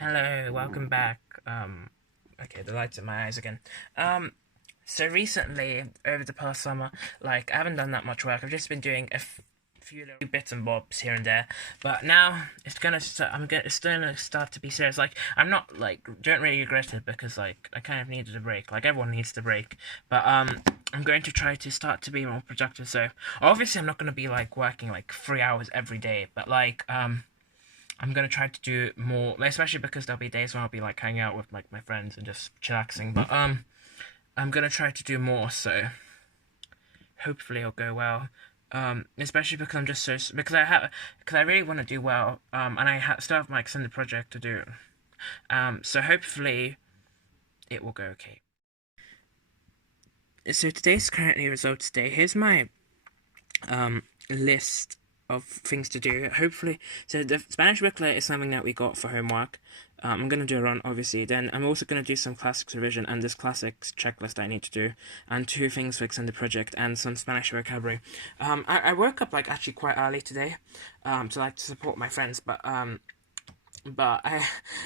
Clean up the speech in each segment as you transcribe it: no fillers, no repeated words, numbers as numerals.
Hello, welcome back. Okay, the lights in my eyes again. So recently, over the past summer, I haven't done that much work. I've just been doing few little bits and bobs here and there. But now it's gonna start. It's gonna start to be serious. I'm not don't really regret it because I kind of needed a break. Like everyone needs the break. But I'm going to try to start to be more productive. So obviously, I'm not gonna be working 3 hours every day. But I'm gonna try to do more, especially because there'll be days when I'll be hanging out with my friends and just chillaxing. But I'm gonna try to do more, so hopefully it'll go well. Especially because I'm just because I really want to do well. And still have my extended project to do. So hopefully it will go okay. So today's currently results day. Here's my list of things to do. Hopefully, so the Spanish booklet is something that we got for homework. I'm going to do a run, obviously. Then I'm also going to do some classics revision and this classics checklist I need to do, and two things for extended project and some Spanish vocabulary. I woke up actually quite early today, to support my friends, but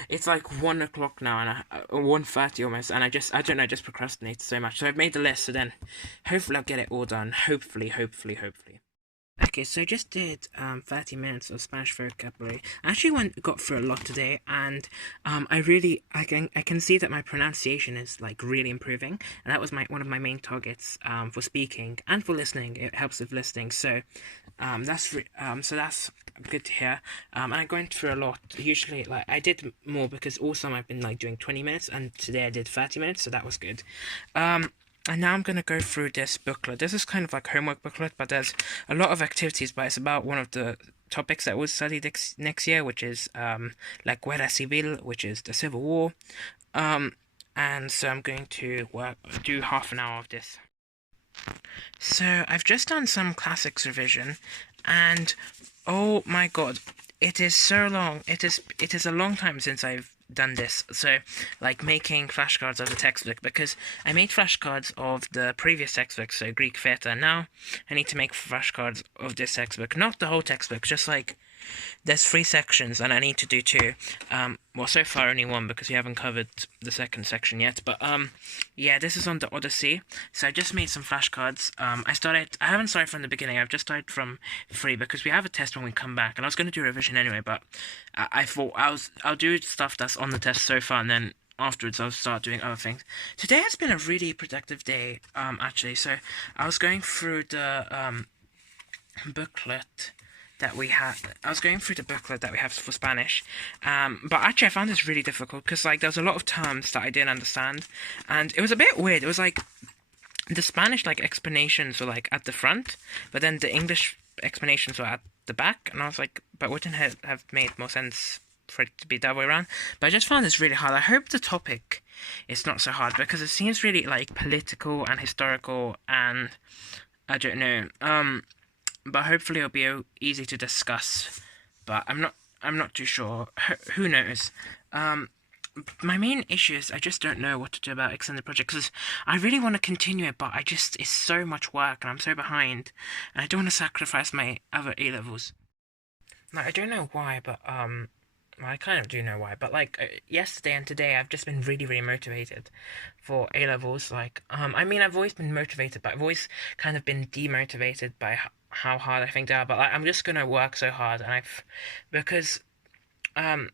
it's 1 o'clock now, and 1:30 almost, and I don't know, just procrastinated so much. So I've made the list, so then hopefully I'll get it all done. Hopefully. Okay, so I just did 30 minutes of Spanish vocabulary. I actually got through a lot today, and I can see that my pronunciation is really improving, and that was one of my main targets for speaking and for listening. It helps with listening, so that's good to hear. And I'm going through a lot. Usually, I did more because also I've been doing 20 minutes, and today I did 30 minutes, so that was good. And now I'm going to go through this booklet. This is kind of like homework booklet, but there's a lot of activities, but it's about one of the topics that we'll study next year, which is La Guerra Civil, which is the Civil War. And so I'm going to do half an hour of this. So I've just done some classics revision, and oh my god, it is so long. It is a long time since I've done this. So making flashcards of the textbook, because I made flashcards of the previous textbook, so Greek Theatre. Now I need to make flashcards of this textbook, not the whole textbook, just there's 3 sections, and I need to do 2. Well, so far only 1, because we haven't covered the second section yet. But yeah, this is on the Odyssey. So I just made some flashcards. I haven't started from the beginning. I've just started from 3 because we have a test when we come back, and I was going to do a revision anyway. But I thought I'll do stuff that's on the test so far, and then afterwards I'll start doing other things. Today has been a really productive day, actually. So I was going through the booklet that we have. I was going through the booklet that we have for Spanish, but actually I found this really difficult because there's a lot of terms that I didn't understand, and it was a bit weird. It was the Spanish explanations were at the front, but then the English explanations were at the back, and I was but wouldn't it have made more sense for it to be that way around? But I just found this really hard. I hope the topic is not so hard, because it seems really political and historical, and I don't know. But hopefully it'll be easy to discuss. But I'm not too sure. Who knows? My main issue is I just don't know what to do about extended project, because I really want to continue it, but it's so much work and I'm so behind, and I don't want to sacrifice my other A levels. I don't know why, but I kind of do know why. But yesterday and today, I've just been really, really motivated for A levels. I mean, I've always been motivated, but I've always kind of been demotivated by how hard I think they are. But I'm just gonna work so hard, and because I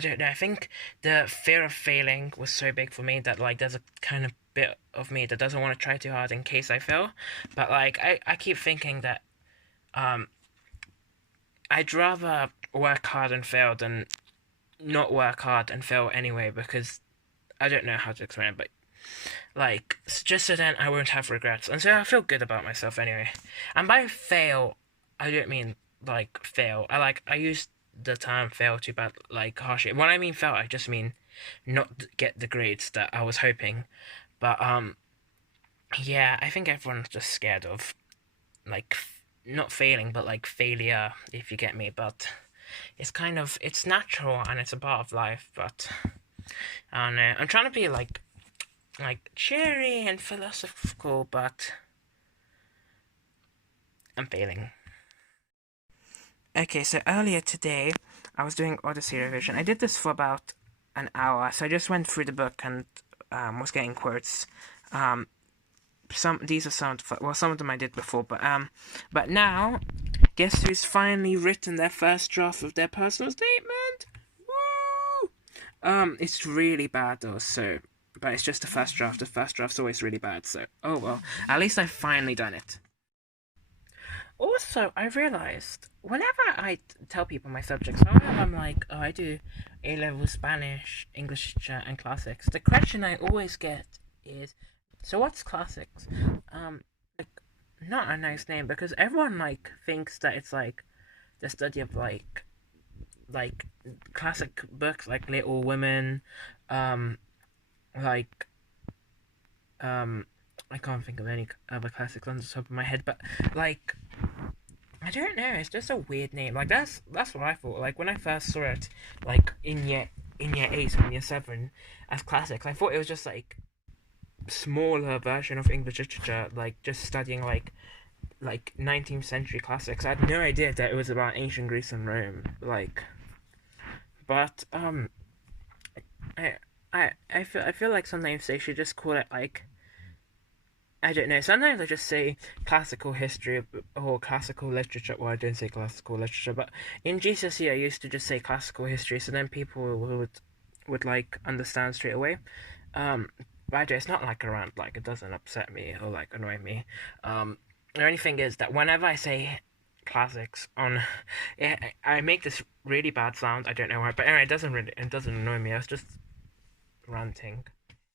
don't know. I think the fear of failing was so big for me that there's a kind of bit of me that doesn't want to try too hard in case I fail. But I keep thinking that I'd rather work hard and fail than not work hard and fail anyway, because I don't know how to explain it, but just so then I won't have regrets, and so I feel good about myself anyway. And by fail, I don't mean fail. I use the term fail too bad, harshly. When I mean fail, I just mean not get the grades that I was hoping. But yeah, I think everyone's just scared of not failing, but failure, if you get me. But it's natural and it's a part of life. But I don't know. I'm trying to be cheery and philosophical, but I'm failing. Okay, so earlier today, I was doing Odyssey revision. I did this for about an hour, so I just went through the book and was getting quotes. These are some of them I did before, but now, guess who's finally written their first draft of their personal statement? Woo! It's really bad though, so, but it's just a first draft. The first draft's always really bad, so, oh well. At least I've finally done it. Also, I realized whenever I tell people my subjects, whenever I'm like, oh, I do A-level Spanish, English literature, and classics, the question I always get is, so what's classics? Like, not a nice name because everyone like thinks that it's like the study of like classic books like Little Women, like I can't think of any other classics on the top of my head, but like I don't know. It's just a weird name. Like that's what I thought. Like when I first saw it, like in year 8 and year 7 as classics, I thought it was just like smaller version of English literature, like just studying like 19th century classics. I had no idea that it was about ancient Greece and Rome. Like, but I feel like sometimes they should just call it like I don't know. Sometimes I just say classical history or classical literature. Well, I don't say classical literature, but in GCSE I used to just say classical history, so then people would like understand straight away. Um, but I do, it's not like around like it doesn't upset me or like annoy me. The only thing is that whenever I say classics on, yeah, I make this really bad sound. I don't know why, but anyway, it doesn't annoy me. I was just ranting.